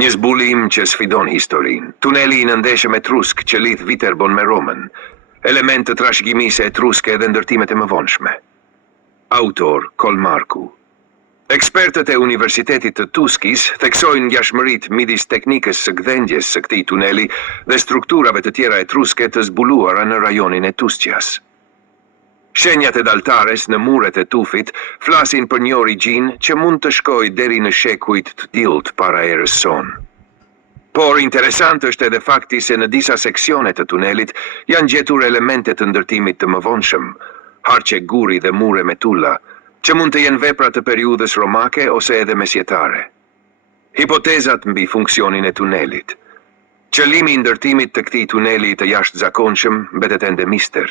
Një zbulim që sfidon historinë. Tuneli i nëndeshëm etrusk që lidh Viterbon me Romën. Element të trashëgimisë etruske dhe ndërtimet e mëvonshme. Autor Kolmarku. Ekspertët e Universitetit të Tuskis theksojnë ngjashmëritë midis teknikës së gdhendjes së këtij tuneli dhe strukturave të tjera etruske të zbuluara në rajonin e Tusqjas. Shenjat e daltares në muret e tufit flasin për një origjinë që mund të shkojë deri në shekujt të dillt para erës sonë. Por interesant është edhe fakti se në disa seksione të tunelit janë gjetur elemente të ndërtimit të mëvonshëm, harqe guri dhe mure me tulla, që mund të jenë vepra të periudhës romake ose edhe mesjetare. Hipotezat mbi funksionin e tunelit. Qëllimi i ndërtimit të këtij tuneli të jashtëzakonshëm mbetet ende mister.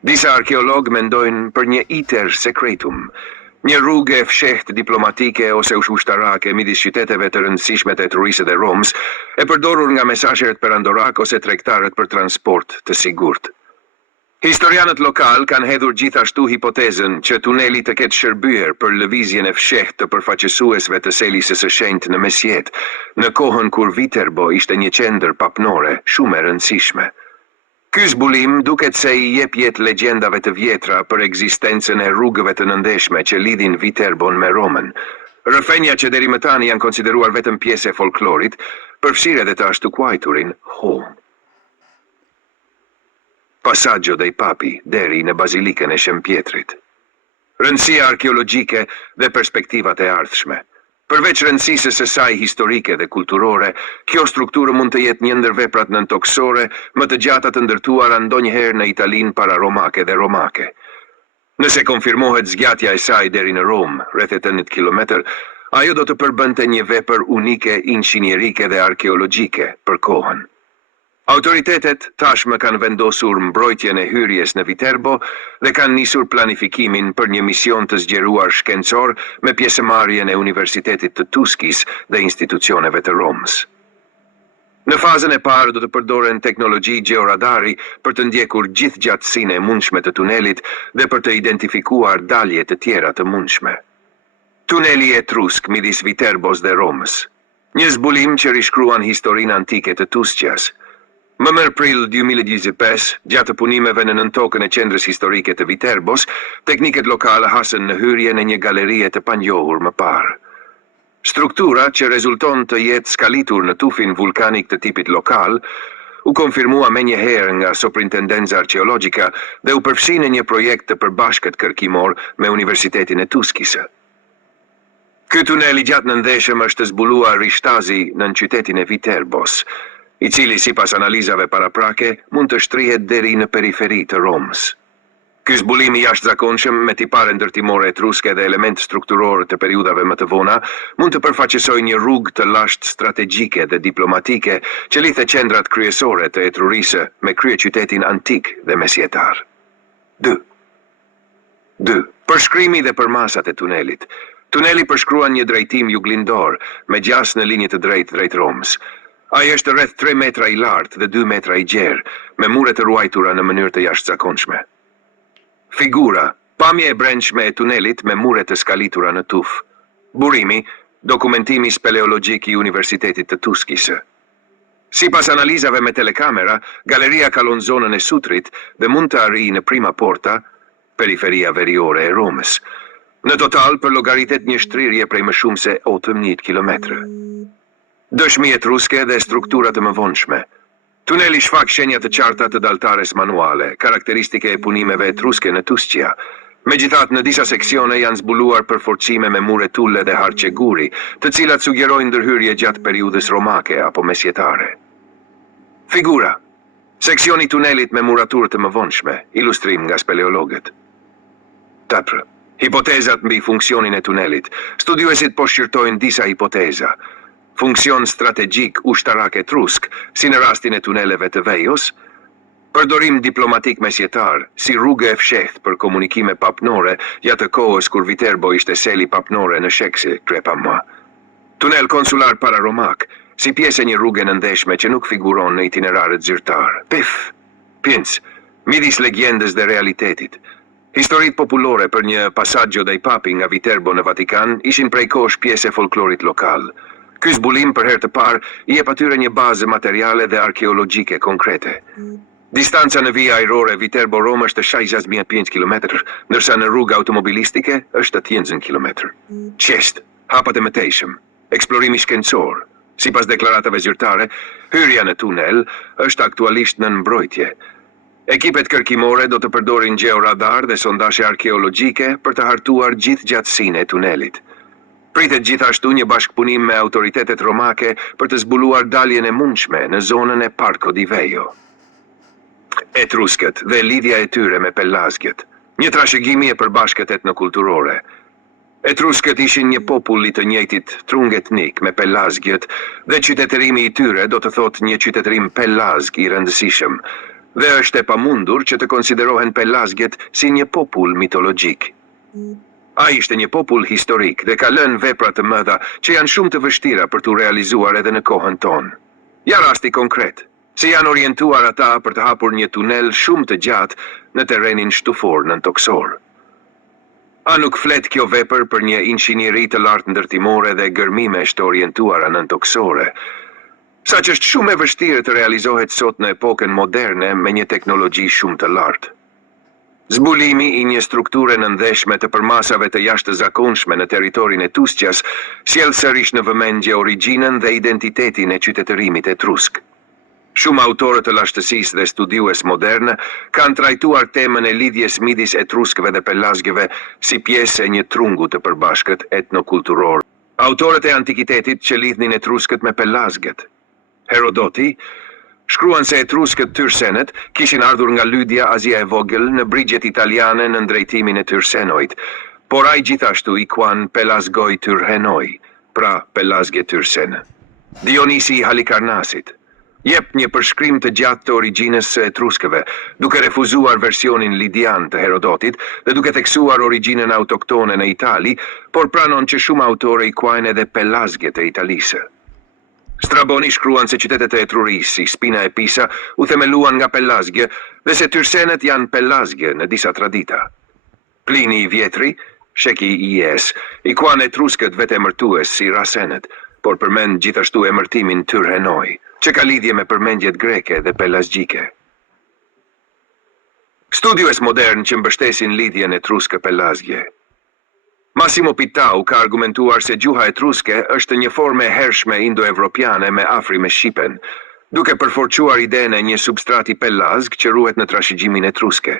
Disa arkeologë mendojnë për një iter secretum, një rrugë e fshehtë diplomatike ose ushtarake midis qyteteve të rëndësishme të Etrurisë dhe Romës, e përdorur nga mesazherët perandorak ose tregtarët për transport të sigurt. Historianët lokal kanë hedhur gjithashtu hipotezën që tuneli të ketë shërbyer për lëvizjen e fshehtë të përfaqësuesve të selisë së shenjtë në mesjet, në kohën kur Viterbo ishte një qendër papnore shumë e rëndësishme. Ky zbulim duket se i jep jetë legjendave të vjetra për ekzistencën e rrugëve të nëndeshme që lidhin Viterbon me Romën. Rrëfenja që deri më tani janë konsideruar vetëm pjesë e folklorit, përfshirë edhe të ashtu quajturin Ho. Passaggio dei Papi deri në bazilikën e Shëmpjetrit. Rëndësia arkeologjike dhe perspektivat e ardhshme. Përveç rëndësisë së saj historike dhe kulturore, kjo strukturë mund të jetë një ndër veprat nëntoksore më të gjata të ndërtuara ndonjëherë në Italinë para-romake dhe romake. Nëse konfirmohet zgjatja e saj deri në Romë, rreth 80 kilometër, ajo do të përbënte një vepër unike inxhinierike dhe arkeologjike për kohën. Autoritetet tashmë kanë vendosur mbrojtjen e hyrjes në Viterbo dhe kanë nisur planifikimin për një mision të zgjeruar shkencor me pjesëmarrjen e Universitetit të Tuskis dhe institucioneve të Romës. Në fazën e parë do të përdoren teknologji gjeoradari për të ndjekur gjithë gjatësinë e mundshme të tunelit dhe për të identifikuar dalje të tjera të mundshme. Tuneli etrusk midis Viterbos dhe Romës. Një zbulim që rishkruan historinë antike të Tusqjas. Më mërë prill 2025, gjatë punimeve në nëntokën e qendrës historike të Viterbos, tekniket lokale hasën në hyrje në një galerie të panjohur më parë. Struktura që rezulton të jetë skalitur në tufin vulkanik të tipit lokal, u konfirmua menjëherë nga Suprintendenza Arkeologjika dhe u përfshi në një projekt të përbashkët kërkimor me Universitetin e Tuskisë. Ky tunel i gjatë nëndeshëm është zbuluar rishtazi në qytetin e Viterbos, i cili sipas analizave paraprake mund të shtrihet deri në periferi të Romës. Ky zbulim i jashtëzakonshëm me tipare ndërtimore etruske dhe element strukturor të periudhave më të vona mund të përfaqësojë një rrugë të lashtë strategjike dhe diplomatike që lidhe qendrat kryesore të Etrurisë me kryeqytetin antik dhe mesjetar. 2. Përshkrimi dhe përmasat e tunelit. Tuneli përshkruan një drejtim juglindor me gjas në linjë të drejtë drejt Romës. Ai është rreth 3 metra i lartë dhe 2 metra i gjerë, me mure të ruajtura në mënyrë të jashtëzakonshme. Figura, pamje e brendshme e tunelit me mure të skalitura në tuf. Burimi, dokumentimi speleologjik i Universitetit të Tuskisë. Sipas analizave me telekamera, galeria kalon zonën e sutrit dhe mund të arrijë në prima porta, periferia veriore e Romës. Në total përllogaritet një shtrirje prej më shumë se 18 kilometrë. Dëshmi etruske dhe struktura të mëvonshme. Tuneli shfaq shenja të qarta të daltares manuale, karakteristike e punimeve etruske në Tusqja. Megjithatë, në disa seksione janë zbuluar përforcime me mure tulle dhe harqe guri, të cilat sugjerojnë ndërhyrje gjatë periudhës romake apo mesjetare. Figura. Seksioni tunelit me muraturë të mëvonshme, ilustrim nga speleologët. 4. Hipotezat mbi funksionin e tunelit. Studiuesit po shqyrtojnë disa hipoteza. Funksion strategjik ushtarak etrusk, si në rastin e tuneleve të Vejos, përdorim diplomatik mesjetar, si rrugë e fshehtë për komunikime papnore, gjatë kohës kur Viterbo ishte seli papnore në Sheksi, Krepamma. Tunel konsular para-romak, si pjesë e një rrugë nëndeshme që nuk figuron në itinerarët zyrtar. Pinc, midis legjendës dhe realitetit. Historitë populore për një passaggio dei Papi nga Viterbo në Vatikan ishin prej kohësh pjesë e folklorit lokal. Ky zbulim për herë të parë I jep atyre një bazë materiale dhe arkeologjike konkrete. Distanca në vija ajrore Viterbo-Roma është 65 km, ndërsa në rrugë automobilistike është 800 km. Qest, hapat e mëtejshëm, eksplorimi shkencor. Sipas deklaratave zyrtare, hyrja në tunel është aktualisht në mbrojtje. Ekipet kërkimore do të përdorin georadar dhe sondazhe arkeologjike për të hartuar gjithë gjatësinë e tunelit. Pritet gjithashtu një bashkëpunim me autoritetet romake për të zbuluar daljen e mundshme në zonën e Parco di Veio. Etruskët dhe lidhja e tyre me Pellazgët, një trashëgimi e përbashkët etnokulturore. Etruskët ishin një popull I të njëjtit trung etnik me Pellazgët dhe qytetërimi I tyre do të thotë një qytetërim Pellazg I rëndësishëm, dhe është e pamundur që të konsiderohen Pellazgët si një popull mitologjik. Ai ishte një popull historik dhe ka lënë vepra të mëdha që janë shumë të vështira për t'u realizuar edhe në kohën tonë. Ja rasti konkret, si janë orientuar ata për të hapur një tunel shumë të gjatë në terrenin shtufor nëntoksor. A nuk flet kjo vepër për një inxhinieri të lartë ndërtimore dhe gërmimesh të orientuara nëntoksore, sa që është shumë e vështirë të realizohet sot në epokën moderne me një teknologji shumë të lartë. Zbulimi I një strukture nëndeshme të përmasave të jashtëzakonshme në territorin e Tusqjas sjell sërish në vëmendje origjinën dhe identitetin e qytetërimit etrusk. Shumë autorë të lashtësisë dhe studiues moderne kanë trajtuar temën e lidhjes midis etruskëve dhe Pellazgëve si pjesë e një trungu të përbashkët etnokulturor. Autorët e antikitetit që lidhnin etruskët me Pellazgët. Herodoti shkruan se etruskët Tyrsenet kishin ardhur nga Lydja Azia e Vogël në brigjet italiane në drejtimin e Tyrsenojt, por ai gjithashtu I quan Pelazgoi Tyrhenoi, pra Pellazgë Tyrsen. Dionisi I Halikarnasit jep një përshkrim të gjatë të origjinës së etruskëve, duke refuzuar versionin lidian të Herodotit dhe duke theksuar origjinën autoktone në Itali, por pranon që shumë autorë I quajnë edhe Pellazgët e Italisë. Straboni shkruan se qytetet e Etrurisë, si Spina e Pisa, u themeluan nga Pellazgë dhe se Tyrsenet janë Pellazgë në disa tradita. Plini I Vjetri, sheki IS, I quan etruskët vetë emërtues si Rasenet, por përmend gjithashtu emërtimin Tyrhenoi, që ka lidhje me përmendjet greke dhe pellazgjike. Studiues modern që mbështesin lidhjen etruske-pellazgje. Massimo Pittau ka argumentuar se gjuha etruske është një formë e hershme indo-evropiane me afri me Shqipen, duke përforcuar idenë e një substrati Pellazg që ruhet në trashëgimin etruske.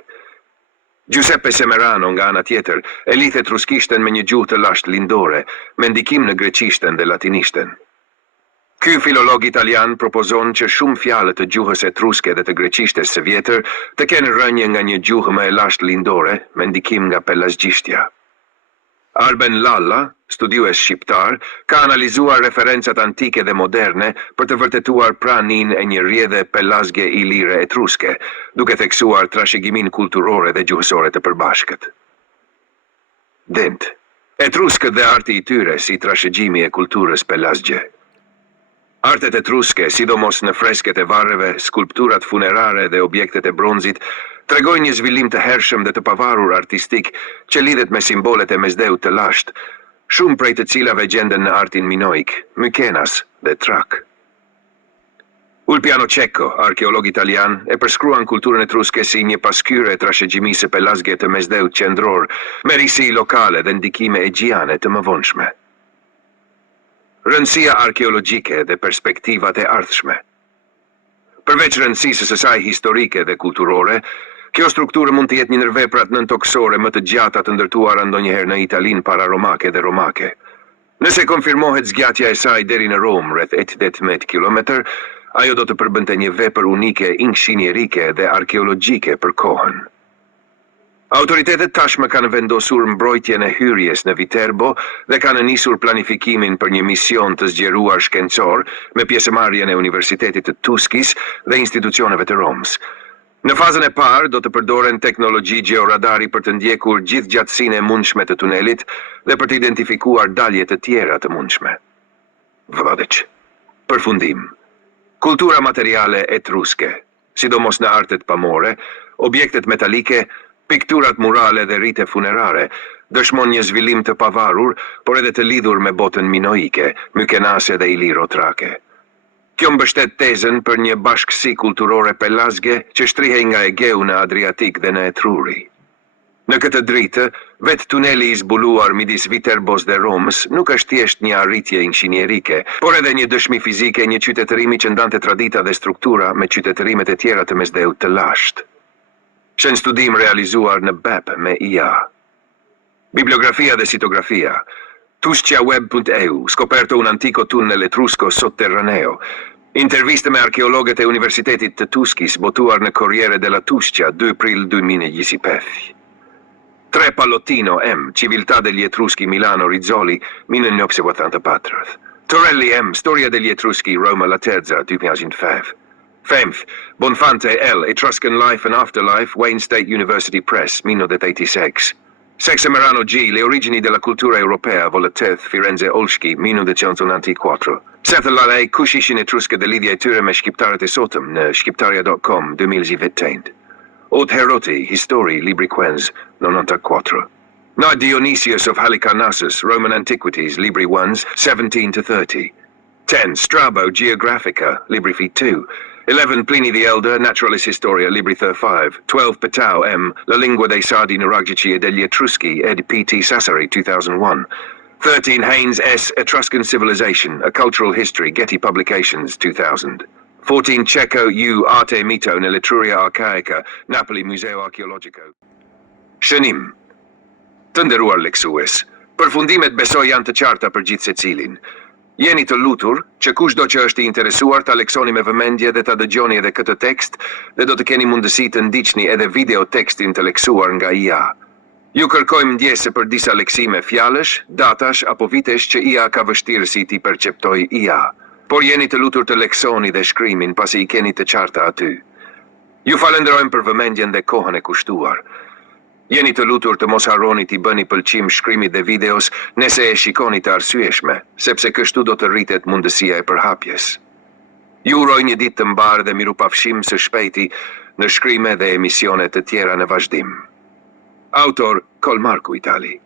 Giuseppe Semerano nga ana tjetër e lidh etruskishten me një gjuhë të lashtë lindore, me ndikim në greqishten dhe latinishten. Ky filolog italian propozon që shumë fjalët të gjuhës etruske dhe të greqishtes së vjetër të kenë rënje nga një gjuhë më e lashtë lindore me ndikim nga pellazgjishtja. Arben Lalla, studiues shqiptar, ka analizuar referencat antike dhe moderne për të vërtetuar pranin e një rrjedhe pellazge ilire etruske, duke theksuar trashëgimin kulturore dhe gjuhësore të përbashkët. Dent. Etruskët dhe arti I tyre si trashëgimi e kulturës pellazgje. Artet etruske, sidomos në fresket e varreve, skulpturat funerare dhe objektet e bronzit, tregojnë një zhvillim të hershëm dhe të pavarur artistik që lidhet me simbolet e mesdheut të lashtë, shumë prej të cilave gjenden në artin minoik, Mykenas dhe Trak. Ulpiano Cecco, arkeolog italian, e përshkruan kulturën etruske si një paskyre e trashëgjimisë pellazge të mesdheut qendror, me risi lokale dhe ndikime egjiane të mëvonshme. Rëndësia arkeologjike dhe perspektivat e ardhshme. Përveç rëndësisë së saj historike dhe kulturore, kjo strukturë mund të jetë një ndër veprat nëntoksore më të gjata të ndërtuara ndonjëherë në Italinë para romake dhe romake. Nëse konfirmohet zgjatja e saj deri në Rom rreth 18 kilometër, ajo do të përbënte një vepër unike inxhinierike dhe arkeologjike për kohën. Autoritetet tashmë kanë vendosur mbrojtjen e hyrjes në Viterbo dhe kanë nisur planifikimin për një mision të zgjeruar shkencor me pjesëmarrjen e Universitetit të Tuskis dhe institucioneve të Romës. Në fazën e parë do të përdoren teknologji georadari për të ndjekur gjithë gjatësinë e mundshme të tunelit dhe për të identifikuar dalje të tjera të mundshme. Vëllëdëq. Përfundim. Kultura materiale etruske, sidomos në artet pamore, objektet metalike, pikturat murale dhe rite funerare, dëshmon një zhvillim të pavarur, por edhe të lidhur me botën minoike, mykenase dhe iliro-trake. Kjo mbështet tezën për një bashkësi kulturore pelazge që shtrihej nga Egeu në Adriatik dhe në Etruri. Në këtë dritë, vetë tuneli i zbuluar midis Viterbos dhe Romës nuk është thjesht një arritje inxhinierike, por edhe një dëshmi fizike, një qytetërimi që ndante tradita dhe struktura me qytetërimet e tjera të mesdheut të lashtë. Shën studim realizuar në BEP me IA. Bibliografia dhe sitografia. Tusciaweb.eu, scoperto un antico tunnel etrusco sotterraneo. Interviste me arkeologët e Universitetit të Tuskis, botuar në Corriere della Tuscia, 2 prill 2025. 3 Pallottino M, Civiltà degli Etruschi Milano Rizzoli, 1984. Torelli M, Storia degli Etruschi Roma La Terza, 2005. 5. Bonfante L, Etruscan Life and Afterlife, Wayne State University Press, 1986. Sexemerano G, Le origini della cultura europea, Volateth, Firenze Olshki, 1994. Seth Lalej, kush ishin etruske dhe lidhja e tyre me shqiptarët e sotëm në shqiptaria.com, 2018. Oth Heroti, History, Libri Quens, 94. Na Dionysius of Halicarnassus, Roman Antiquities, Libri 1s, 17-30. 10. Strabo, Geographica, Libri Feet 2. 11. Pliny the Elder, Naturalis Historia, Libri 35. 12. Petau M. La Lingua dei Sardi Nuragici e degli Etruschi, ed P.T. Sassari, 2001. 13. Haynes S. Etruscan Civilization, A Cultural History, Getty Publications, 2000. 14. Cecco U. Arte Mito nell'Etruria Arcaica, Napoli Museo Archeologico. Shënim. Të nderuar leksues, përfundimet besoj janë të qarta për gjithë secilin. Jeni të lutur që kushdo që është i interesuar ta leksoni me vëmendje dhe ta dëgjoni edhe këtë tekst dhe do të keni mundësi të ndiqni edhe video tekstin të leksuar nga IA. Ju kërkojmë ndjese për disa leksime fjalësh, datash apo vitesh që IA ka vështirësi t'i perceptoj IA. Por jeni të lutur të leksoni dhe shkrimin pasi i keni të qarta aty. Ju falenderojmë për vëmendjen dhe kohën e kushtuar. Jeni të lutur të mos harroni t'i bëni pëlqim shkrimit dhe videos nëse e shikoni të arsyeshme, sepse kështu do të rritet mundësia e përhapjes. Ju uroj një ditë të mbarë dhe mirupafshim së shpejti në shkrime dhe emisione të tjera në vazhdim. Autor Kolmarku Itali.